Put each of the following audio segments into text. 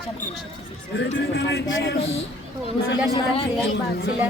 championship sa 6-1. Sila.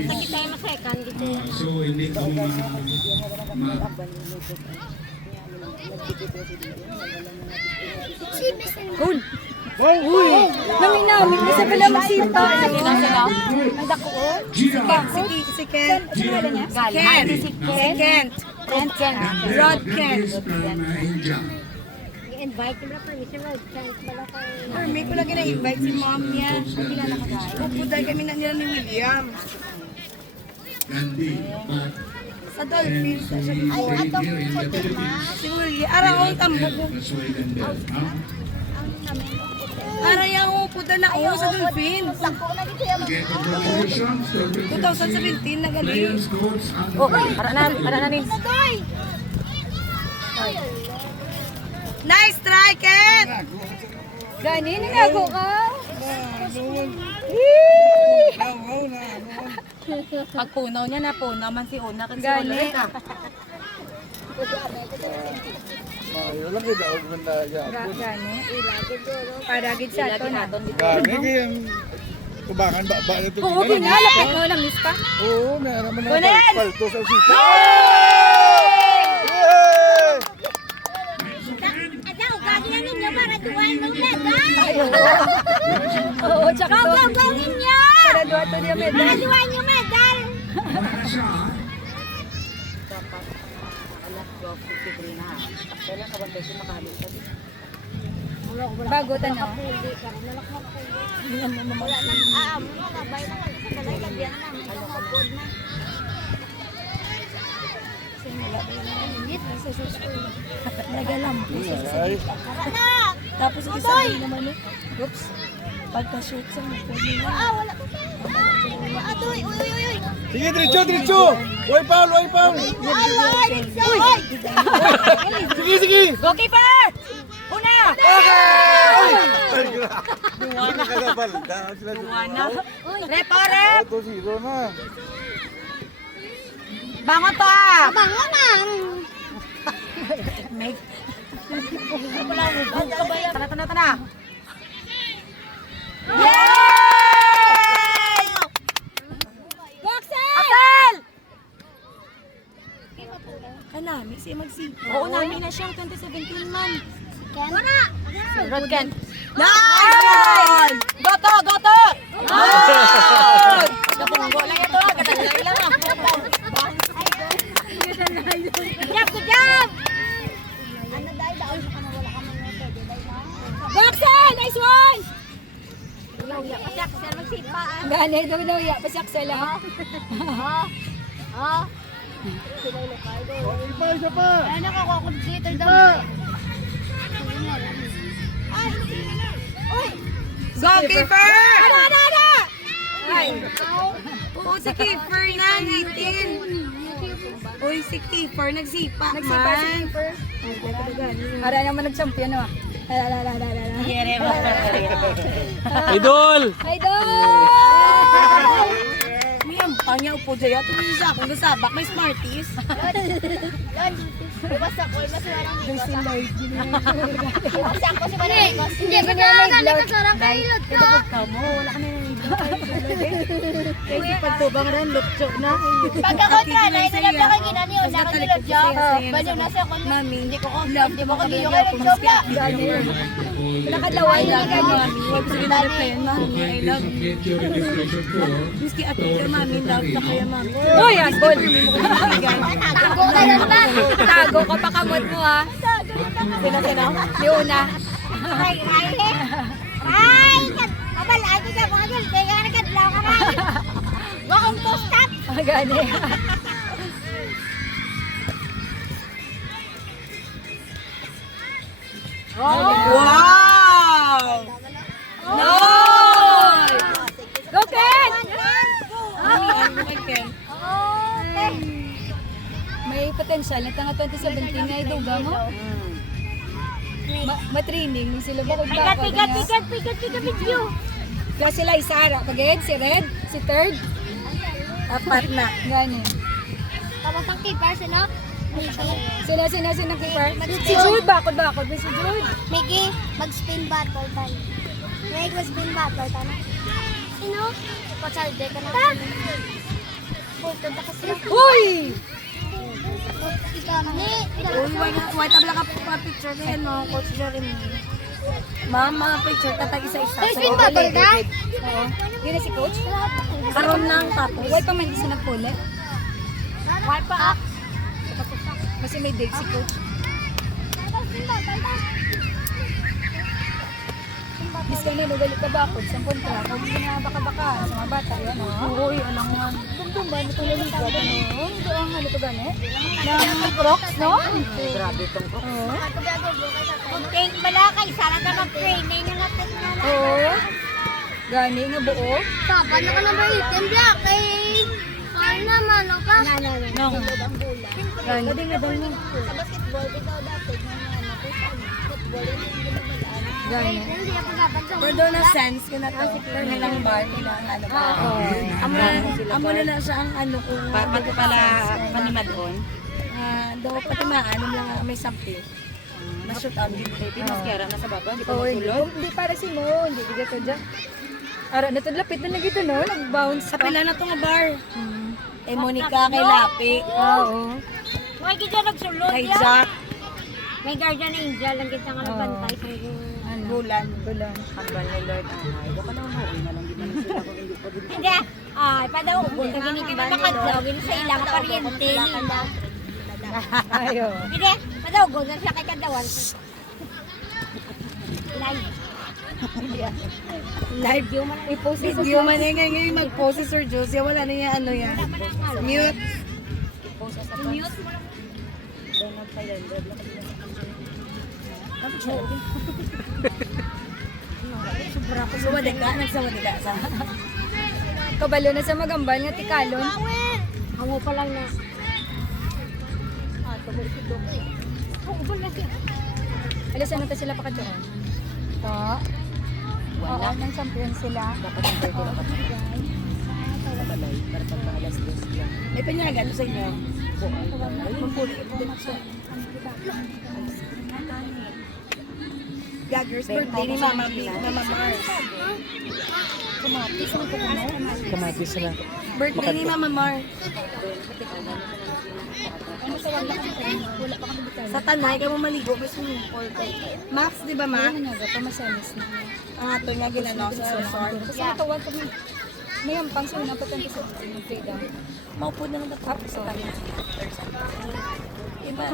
Sakit tayo masekan dito. So hindi ko Cool. Uy! Namin sa pala magsita. Ang dako. Si Ken. Kent. Rod Kent. I-invite nila permission Rod Kent wala kayo. May ko lagi na-invite si mom niya. Hindi na nakakain. Pupuday kami na nila ni William. Sa Dolphins. Ay, atong sa tema. Si William. Araw ang tambok ko. Araw yung upuda na ako sa Dolphins. Sako na dito yung 2017 na gali. Oh, para na ni. Nice try, Ken! Gani, nagago ka? Pag punaw niya na punaw man si Una. Gani. Wala kayo daog man na siya. Gani. Paragid siya ito na. Gani kayang kubakan ba ito. Oo, ginalapit mo na miss pa. Oo, meron naman Una yan! na palto sa sita. Adaw, gagawin ninyo para duwain ng medal. Oo, tsaka to. Gagawin ninyo! Para duwa to niya medal. Para duwain yung medal. Bago tanaw. Wala nang aamo, gabay na kasi sa balay lagyan na. Kapod na. Nagalam. Ay, Tapos isabi naman eh. Oops. Pagka-shoot sa mga nila. Wala ko. Adoy, uy. sige, diretso. Way foul. Sige. Goalkeeper! Una! Duwana ka na balda. Duwana. Rep! 2-0 na. Bangon to ah! Bango man. Make. Tana. Yay! Boxer! Axel! Kanami siya magsipa. Oo, namin na siya 2017 man. Wala. Rod Kent. Nice! Goto! Nice! Napunggo lang ito ah. Kadalay lang ah. Good job! Ano dahil daon sa kanang wala ka mga pwede dahil na. Boxer! Nice one! Kasi ako sir magsipa. Gani, daw ya. Pasaksa lang. Sila yung lokal doon. Isa pa. Ano ako dito daw. Goalkeeper! Ada! Ay. Oo, Si Keeper na, 18. Uy, si Keeper, nagsipa man. si Keeper. Para naman nag-champion ah. Idol! May ampang niya upo dyan. Tumingin sa akong gasabak, may Smarties. Basta ko, mas warang There's si Lloyd. Basta ko si Manay. Hindi, galing ka sarang kailot Ito ka. ka mo, wala ka na yung kasi pagtubang rin, lutso na. Pagkakontra na, ito lang lang ginani yun. Nakanilot siya. Baliw na siya ko. Mami, Hindi ko hindi mo kagiyo kayo ng job na. nakadaway na ka, mami. Huwag sa ginagawa mami. I love you. Miski ate ka, mami. Love ka kaya, mami. Uy, asbol! Tago ka lang ba? Tago ka pa kamot mo, ha? Sino? Si Una. Ay, kabalado ka mga gil. Kaya nga nagkadlaw ka man. Welcome to stop. Gani. Wow! Nice! Go, Ken! Mami, ano kay Ken? Okay. May potential. Nagtanga 2017 nga iduga mo. Matraining. Sila ba kung Pigat video. Kaya sila isara. Pagayad, si Red, si Third. Apat na. Gani. Tapos ang keeper, sino? Sino keeper? Si Jude, bakod. Si Jude. Mickey, mag-spin battle tayo. May spin battle ka na. Sino? Pachalde ka na. Punta na kasi. Uy! Ni. Uy, white tabla ka pa picture ko yan, no? Coach Jeremy. Mama, picture ka tag isa-isa. May spin battle ka? Oo. Yun na si Coach? Karoon lang tapos. White pa man isa nagpuli. White pa up. Kasi may date si Coach. Spin battle ka? Bis ka na, nagalit ka ba, Coach? Ang kontra. Kung hindi na baka-baka sa mga bata, yan, o. Uy, alam nga. Tungtong ba? Ito lang yung gata, no? Ito ang ano to gani? Ng Crocs, no? Grabe itong Crocs. Oo. Mag-train pala kay Sara ka mag-training na natin na. Oo. Gani nga buo. Papa, ano ka number 18? Black eh. Ano naman, ano ka? No. Gani. Pwede nga daw niya. Sa basketball, ikaw dati. Football, yun yung ginabalaan. Gani. Hindi ako dapat sa Pero doon na sense ka na to. Nilang bar, nilang ano ba? Amo na siya ang ano kung... Pag pala kanima doon, Daw pati maano lang may something. Mashoot out din. Pinas kaya nasa baba, di pa Oo, masulod. hindi para si Mo, hindi bigat to dyan. Ara, natudlapit na gito no, nag-bounce Sa pila na to nga bar. Eh, Monica, kay Lapi. Oo. May kita nagsulod Kay yan. Jack, May guardian angel lang kita nga nagbantay sa Bulan. Bulan. Hambal ni Lord. Ay, baka naman mo, na lang di man sila kung hindi pa din. Hindi. Ay, padaw ko. Kagini kita nakadlaw. Gini sa ilang paryente. Ayo. Hindi. Padaw ko. Nasa kay kadawan. Live. Live yung man i-post video man ngayon mag-post si Sir Josie, wala na yung ano yan. Mute. Mute mo lang. Suwadig ka, nagsawadig ka sa. Kabalo na sa magambal nga tikalon. Hango pa lang na. Hango pa lang siya. Alas ano ta sila pakatsuran? To. Oo, nang champion sila. Dapat ang pwede lang kasi. Balay, para pagka alas 2 yan. May panyagad sa inyo. Magpuli. Gaggers birthday ni Mama B. Mama Mars. Kamatis sila. Birthday ni Mama Mars. Sa Tanay, kayo mo maligo. May swimming pool. Max, di ba Ma? Ano nga, pamasalis na. Ang ato nga ginano sa resort. Kasi natawag kami. May ampang sila na patang sa mag-freedom. Maupo na lang tapos sa Tanay. Iba.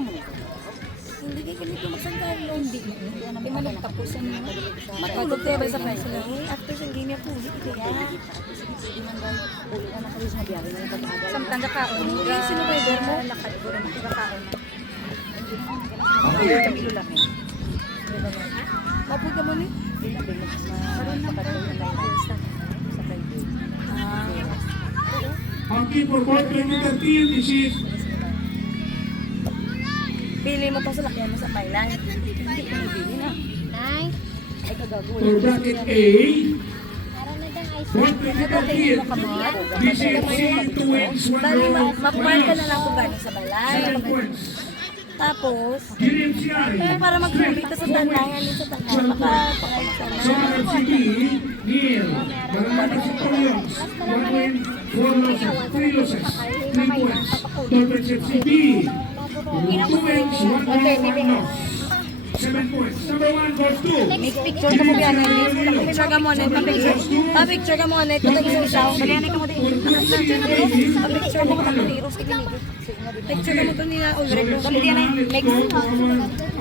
Hindi kayo ganito magsangkalo. Hindi. Hindi man nagtapusan niya. Matulog tayo ba sa preso na? After sa game niya po, hindi kaya. Samtang kakaon. Yung sinuweder mo? Lakad ko rin. Kakaon. Maupo ka mo ni? Hockey for board 2013, this is Pili mo to sa lakyan mo sa Thailand. Nay. for bracket A, Para na dang ice. board 2013. This is C2 wins 1 Bali, row, makuhan ka na lang kung gano'n sa balay. 7 points. Tapos, Gilim Siari, para magpuli ka sa Tanay, alin sa Tanay, makapakain sa Summer FCB, Neil, Barangay Centurions, 1 win, 4 losses, 3 losses, 3 points. Dolphins FCB, 2 wins, 1 draw, 1 loss, 7 points. Number 1 goes to Make picture ka mo yan. Picture ka mo na. Pa-picture ka mo na. Ito tayo isaw. Balianay ka mo din. Pa-picture mo ka mo din. Picture ka mo ito nila. Ulrek. Balianay. Mix.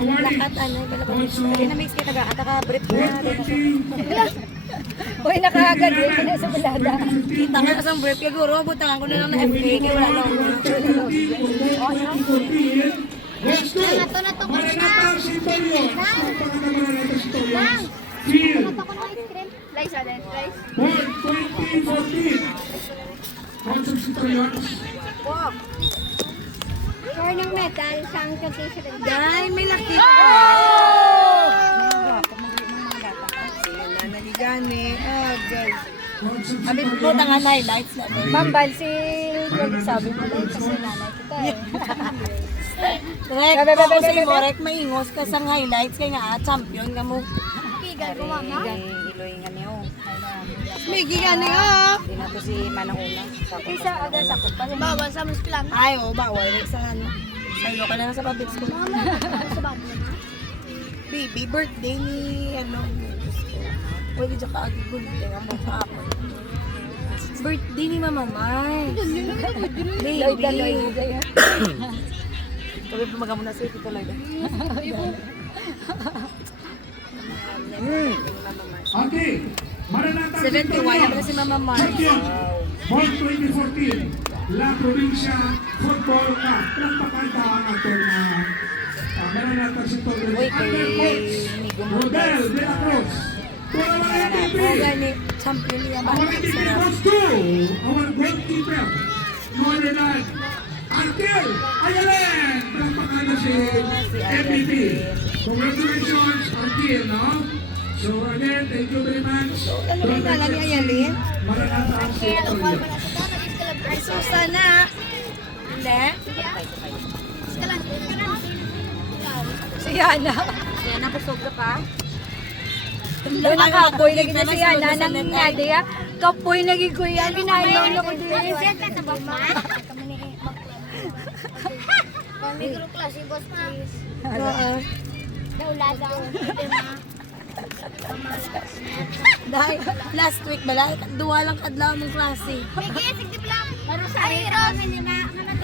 Lakat ano. Balianay na mix kita ka. Ata ka brief na. Uy, nakahagad eh. Kaya sa balada. Kita nga asang brief. Kaya guro. Butangan ko na lang na FK. Kaya wala lang. goes to Maranatha Centurions. Maranatha Centurions. Field, Ako ng ice cream. Lice, lice. board 2014. Concept Centurions. Share ng metal. Sang t-shirt. Day, may laki. Naligani. Guys. Concept Abi po tangan highlights na. Mambal si sabi mo lang kasi nanay kita eh. Rek, ako sa imo, Rek, maingos ka sa highlights kaya nga, champion ka mo. Illegal ko, mama. Iloy nga niyo. Miggy ka na ah. Hindi na to si Manang Una. Isa agad sakot pa. Bawal sa mas plan. Ay, oo, bawal. Sa ano? Sa ilo ka na lang sa public school. Sa bago na. Baby, birthday ni ano. Pwede dyan ka agad birthday. Ang mga birthday ni Mama Mai. Lloyd na Lloyd. Kami pumaga muna sa ito tuloy. Okay, Maranatha 71 na si Mama Mai. Champion, Ball 2014, La Provincia Football Cup. Palakpakan pa ang ating Maranatha Sector. Uy, kay Coach Rodel de la Cruz. Para mga MVP. O gani, champion niya ba? Our MVP goes to our goalkeeper, no other than Arkel Ayalen. Palakpakan na si MVP. Congratulations, Arkel, no? So again, thank you very much. Ano ba yung ngalan ni Ayalin? Maranatha ang sector. Ay, Susana. Hindi. Si Yana. Kaya napusog ka pa. Doon na kapoy lagi na si Yana nang Nadia. Kapoy lagi ko yan. Ginayon ako din. Micro class, boss ma. Oo. Daulada. Dahil last week bala, duwa lang kadlaw ng klase. Miggy, sige lang. Laro sa Ros.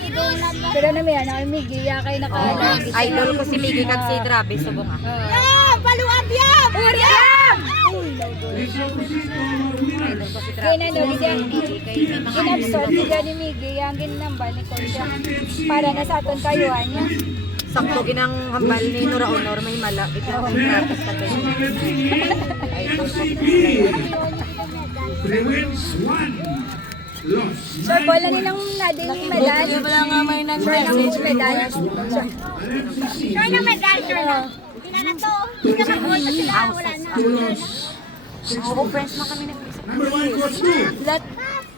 Tiros. Pero na may anak, Miggy, kay nakala. Idol ko si Miggy kag si Grabe subong ha. Ah, paluab yan! Uriam! Let's go proceed to our winners. Idol ko si Kaya Grabe. na no, ginabsot niya ni Miggy, ang ginambal ni Kocha. Para na sa aton kayuan niya. Sakto ginang hambal ni Nora Honor may mala. Ikaw ang grabe sa So kanya. let's see MCB. 3 wins, 1 loss. Sure, bola nilang Nadia yung medal. Buti wala nga may Sure na yung medal. Sure na medal, sure na. Hindi na na to. Hindi na mag-goal pa sila. Wala na. 2 loss. Oo, friends na kami nag-isa. Number 1 goes to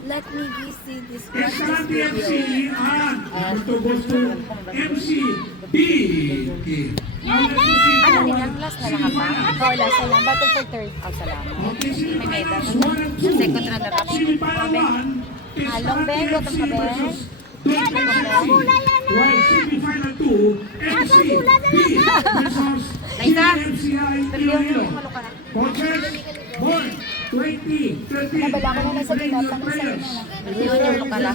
Let me see this. Escalante FC and number 2 goes to MCB. Now let's proceed Ano to din ang last na lang ba? Wala, sila. Battle for third. Oh, salamat. Okay, semifinals 1 and 2. Second runner up. Semifinal 1 Halong Ben, bottom ka, Ben. While semifinal 2, MCB versus Laisa. GMCI Iloilo. Coaches, Boy, 2013. Nabala ko na lang sa ginat. Ang isa Players. Junior ko pala.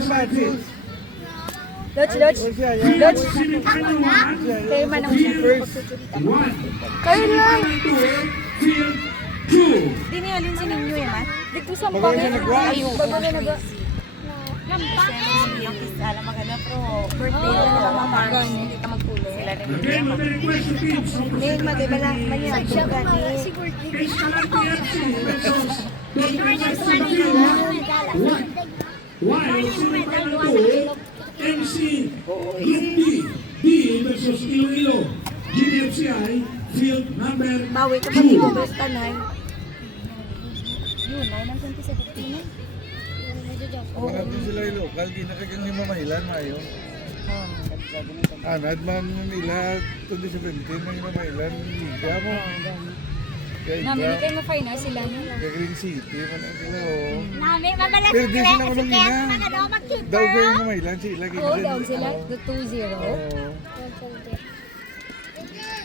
Loch, Loch. Field semifinal 1, Kayo man ang Field 1. Kayo lang. Semifinal 2, Field 2. Di niya alin si Ninyo eh, man. Dito sa pangit. Ayun. Bago na nag... Yung kiss, alam maganda pero birthday lang sa mga Mars. Hindi ka magkulay. Sila rin. Again, with the request of teams. Ngayon magibala man yan. Escalante FC versus Dolphins semifinal 1. While semifinal 2, MC Group D versus Iloilo. GMCI Field number Bawi ka pa di mo 2. bestanay. Yun, ay nang 2017 na. Mga doon sila yung local, ginakagang ni Mamailan mayo. Anad man nila 2017 ng Mamailan, liga mo. Kaya Namin iba, kayo ma-final sila no? kaya Green City, man ang sila oh. Namin, mabalas Pero si di Kret. sila Si unang Kret, ina. mga daw mag-keeper. Daw kayo Mamailan sila. Oo, down sila. The 2-0. Oo.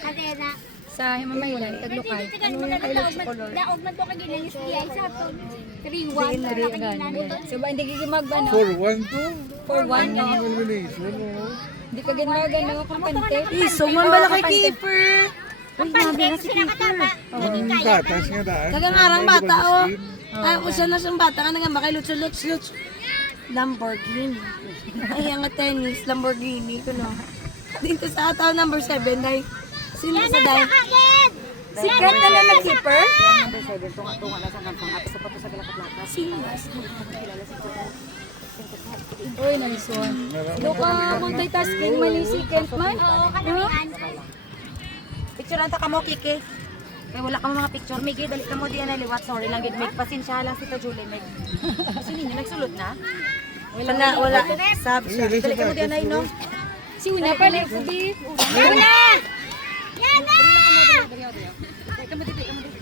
Kadena. Sa Himamaylan, taglokal. Tigan mo na daog man to kay ginis diay sa to. 3-1 na kaginan. So ba hindi ka magano? 4-1 to. 4-1 Ang no? elimination, oh. Hindi ka ginagano kampante. Isog man bala kay keeper. Ang pante ko sila katama. Ang gatas nga daan. Kagangarang bata oh. Ah, usa na siyang bata ka nga makay lutso. Lamborghini. Ay, ang tennis, Lamborghini ko no. Dito sa ataw number 7 dai. Sino sa dai? Agad! Si Kurt na lang nag-keeper? Number 7, tunga-tunga na sa kantong ato sa pato sa galakat-lakas. Sino mas? Uy, nice one. Luka, multitasking mali si Kent man. Oo, kanamian. Picture anta ka mo, Kiki. Kaya wala ka mo mga picture. Miggy, dali ka mo diyan na liwat. Sorry lang, gid. May pasensya lang si Julie. May... Kasi ninyo, nagsulot na. Wala. Sabi siya. Dali ka mo diyan na, no? Si Una pala, sabi. Yana! Yana! Dali ka mo dito.